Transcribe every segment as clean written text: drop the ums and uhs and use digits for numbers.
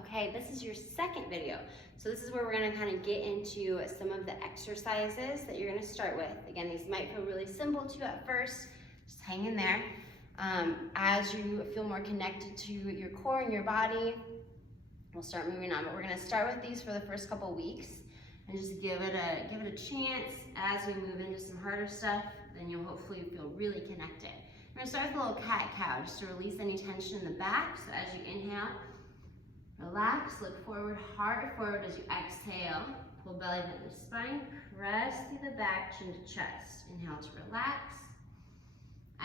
Okay, this is your second video. So this is where we're gonna kind of get into some of the exercises that you're gonna start with. Again, these might feel really simple to you at first, just hang in there. As you feel more connected to your core and your body, we'll start moving on, but we're gonna start with these for the first couple weeks and just give it a chance. As we move into some harder stuff, then you'll hopefully feel really connected. We're gonna start with a little cat-cow, just to release any tension in the back. So as you inhale, relax, look forward, heart forward as you exhale. Pull belly button to spine, press through the back, chin to chest. Inhale to relax.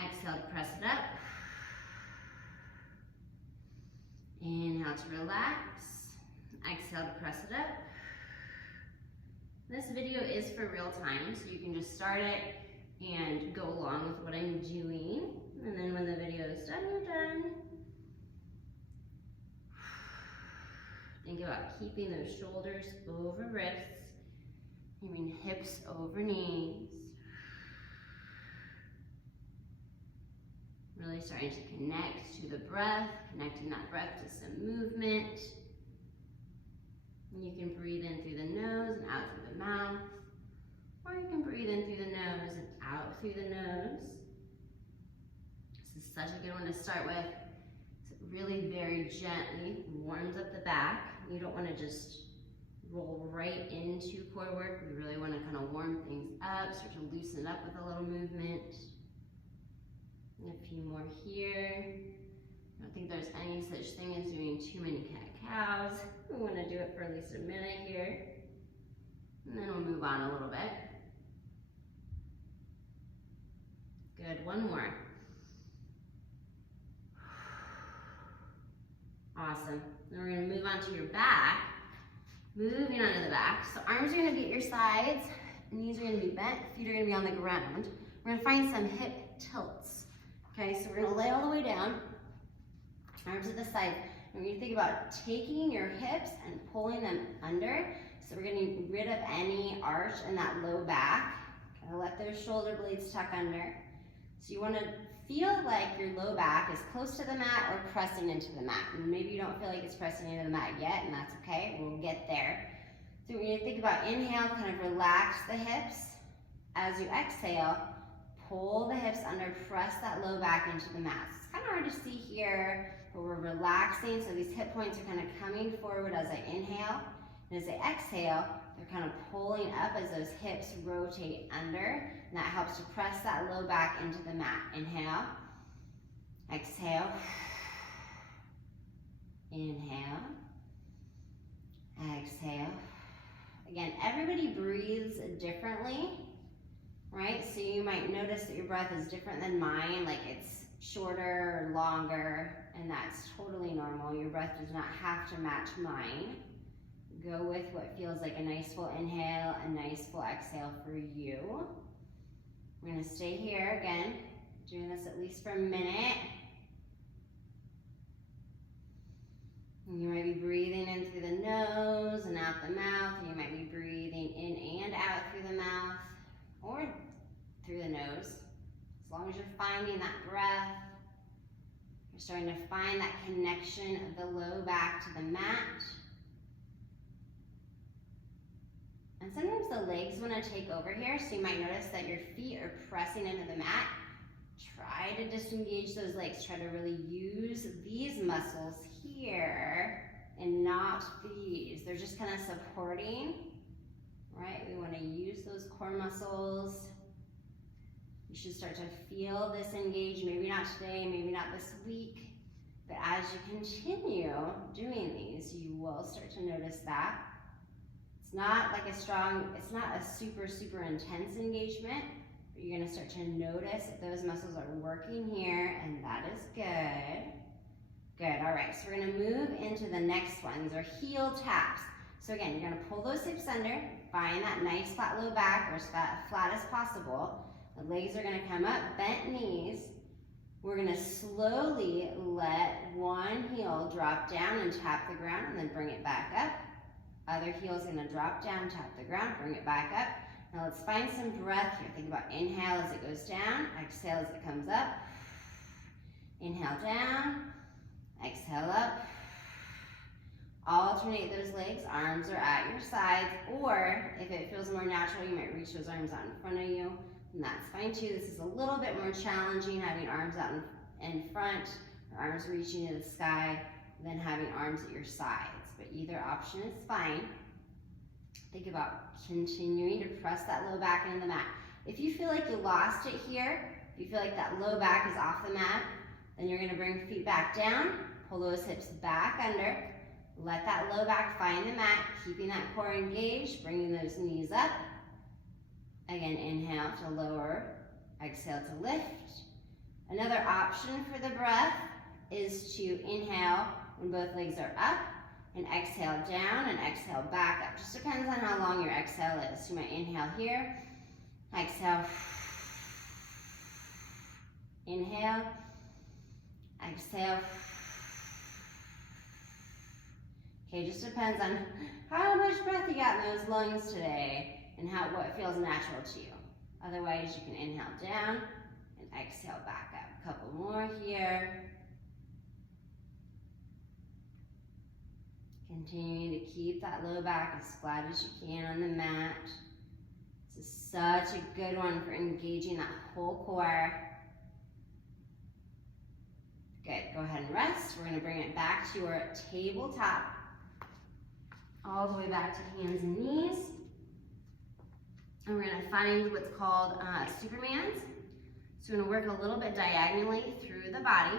Exhale to press it up. Inhale to relax. Exhale to press it up. This video is for real time, so you can just start it and go along with what I'm doing. And then when the video is done, you're done. Think about keeping those shoulders over wrists, keeping hips over knees. Really starting to connect to the breath, connecting that breath to some movement. And you can breathe in through the nose and out through the mouth, or you can breathe in through the nose and out through the nose. This is such a good one to start with. It really very gently warms up the back. You don't want to just roll right into core work. We really want to kind of warm things up, start to loosen it up with a little movement. And a few more here. I don't think there's any such thing as doing too many cat-cows. We want to do it for at least a minute here. And then we'll move on a little bit. Good, one more. Awesome. Then we're going to move on to your back. Moving onto the back. So arms are going to be at your sides, knees are going to be bent, feet are going to be on the ground. We're going to find some hip tilts. Okay, so we're going to lay all the way down, arms at the side. And we're going to think about taking your hips and pulling them under. So we're going to get rid of any arch in that low back. Kind of let those shoulder blades tuck under. So you want to feel like your low back is close to the mat or pressing into the mat. And maybe you don't feel like it's pressing into the mat yet, and that's okay, we'll get there. So we're going to think about inhale, kind of relax the hips. As you exhale, pull the hips under, press that low back into the mat. So it's kind of hard to see here, but we're relaxing, so these hip points are kind of coming forward as I inhale. And as I exhale, they're kind of pulling up as those hips rotate under, and that helps to press that low back into the mat. Inhale, exhale, inhale, exhale. Again, everybody breathes differently, right? So you might notice that your breath is different than mine, like it's shorter or longer, and that's totally normal. Your breath does not have to match mine. Go with what feels like a nice full inhale, a nice full exhale for you. We're going to stay here again, doing this at least for a minute. And you might be breathing in through the nose and out the mouth. You might be breathing in and out through the mouth or through the nose. As long as you're finding that breath, you're starting to find that connection of the low back to the mat. And sometimes the legs want to take over here, so you might notice that your feet are pressing into the mat. Try to disengage those legs. Try to really use these muscles here and not these. They're just kind of supporting, right? We want to use those core muscles. You should start to feel this engage. Maybe not today, maybe not this week, but as you continue doing these, you will start to notice that. It's not like it's not a super intense engagement, but you're gonna start to notice that those muscles are working here, and that is good. Good, all right, so we're gonna move into the next one. These are heel taps. So again, you're gonna pull those hips under, find that nice flat low back, or as flat as possible. The legs are gonna come up, bent knees. We're gonna slowly let one heel drop down and tap the ground, and then bring it back up. Other heel is gonna drop down, tap the ground, bring it back up. Now let's find some breath here. Think about inhale as it goes down, exhale as it comes up. Inhale down, exhale up. alternate those legs. Arms are at your sides, or if it feels more natural, you might reach those arms out in front of you, and that's fine too. This is a little bit more challenging, having arms out in front, or arms reaching to the sky, than having arms at your sides, but either option is fine. Think about continuing to press that low back into the mat. If you feel like you lost it here, if you feel like that low back is off the mat, then you're gonna bring feet back down, pull those hips back under, let that low back find the mat, keeping that core engaged, bringing those knees up. Again, inhale to lower, exhale to lift. Another option for the breath is to inhale when both legs are up, and exhale down and exhale back up. Just depends on how long your exhale is. You might inhale here, exhale, inhale, exhale. Okay, just depends on how much breath you got in those lungs today and what feels natural to you. Otherwise, you can inhale down and exhale back up. A couple more here. Continuing to keep that low back as flat as you can on the mat. This is such a good one for engaging that whole core. Good, go ahead and rest. We're gonna bring it back to your tabletop. All the way back to hands and knees. And we're gonna find what's called Superman's. So we're gonna work a little bit diagonally through the body.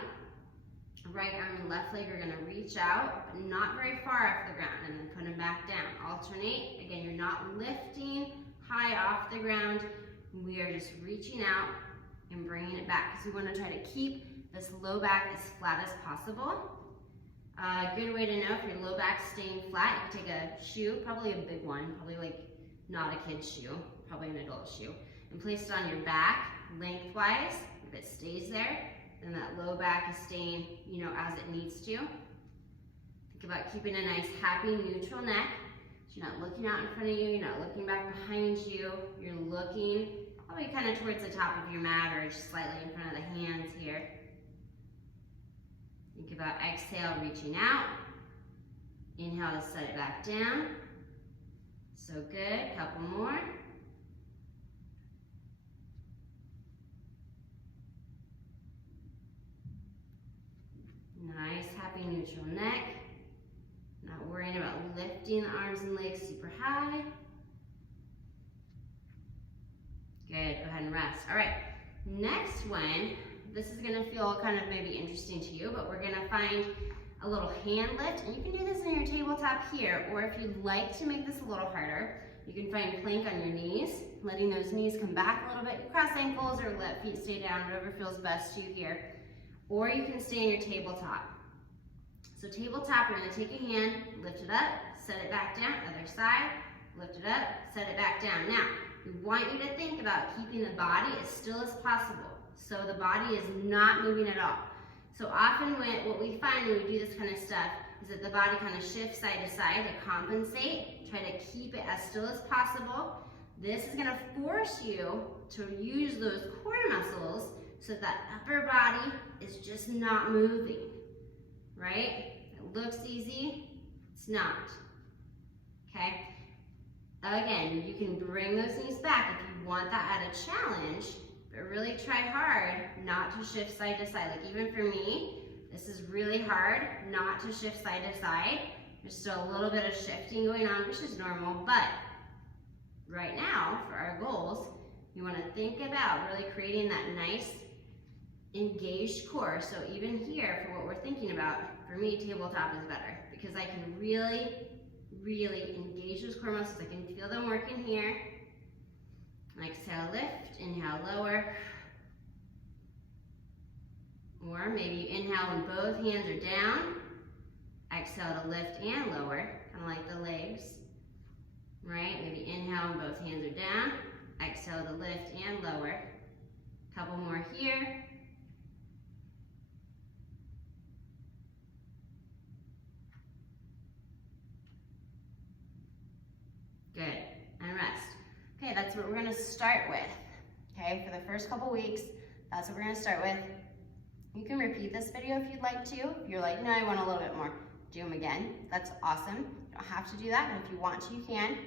Right arm and left leg are gonna reach out, but not very far off the ground, and then put them back down. Alternate. Again, you're not lifting high off the ground. We are just reaching out and bringing it back, because we wanna try to keep this low back as flat as possible. A good way to know if your low back's staying flat, you can take a shoe, probably a big one, probably like not a kid's shoe, probably an adult shoe, and place it on your back lengthwise. If it stays there, then that low back is staying, you know, as it needs to. Think about keeping a nice, happy, neutral neck. So you're not looking out in front of you, you're not looking back behind you, you're looking probably kind of towards the top of your mat or just slightly in front of the hands here. Think about exhale, reaching out. Inhale to set it back down. So good, couple more. Nice, happy, neutral neck. Not worrying about lifting the arms and legs super high. Good, go ahead and rest. All right, next one, this is gonna feel kind of maybe interesting to you, but we're gonna find a little hand lift, and you can do this on your tabletop here, or if you'd like to make this a little harder, you can find plank on your knees, letting those knees come back a little bit, cross ankles, or let feet stay down, whatever feels best to you here. Or you can stay in your tabletop. So tabletop, we're gonna take a hand, lift it up, set it back down, other side, lift it up, set it back down. Now, we want you to think about keeping the body as still as possible. So the body is not moving at all. So often what we find when we do this kind of stuff is that the body kind of shifts side to side to compensate, try to keep it as still as possible. This is gonna force you to use those core muscles so that upper body is just not moving, right? It looks easy, it's not, okay? Again, you can bring those knees back if you want that at a challenge, but really try hard not to shift side to side. Like even for me, this is really hard not to shift side to side. There's still a little bit of shifting going on, which is normal, but right now, for our goals, you wanna think about really creating that nice, engaged core. So even here, for what we're thinking about, for me, tabletop is better because I can really, really engage those core muscles. I can feel them working here. Exhale, lift, inhale, lower. Or maybe you inhale when both hands are down. Exhale to lift and lower, kind of like the legs, right? Maybe inhale when both hands are down. Exhale to lift and lower. Couple more here. Good, and rest. Okay, that's what we're gonna start with, okay? For the first couple weeks, that's what we're gonna start with. You can repeat this video if you'd like to. If you're like, no, I want a little bit more. do them again. That's awesome. You don't have to do that, but if you want to, you can.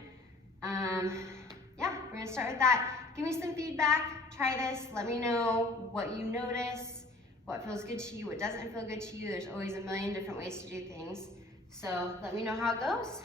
Yeah, we're gonna start with that. Give me some feedback, try this, let me know what you notice, what feels good to you, what doesn't feel good to you. There's always a million different ways to do things. So let me know how it goes.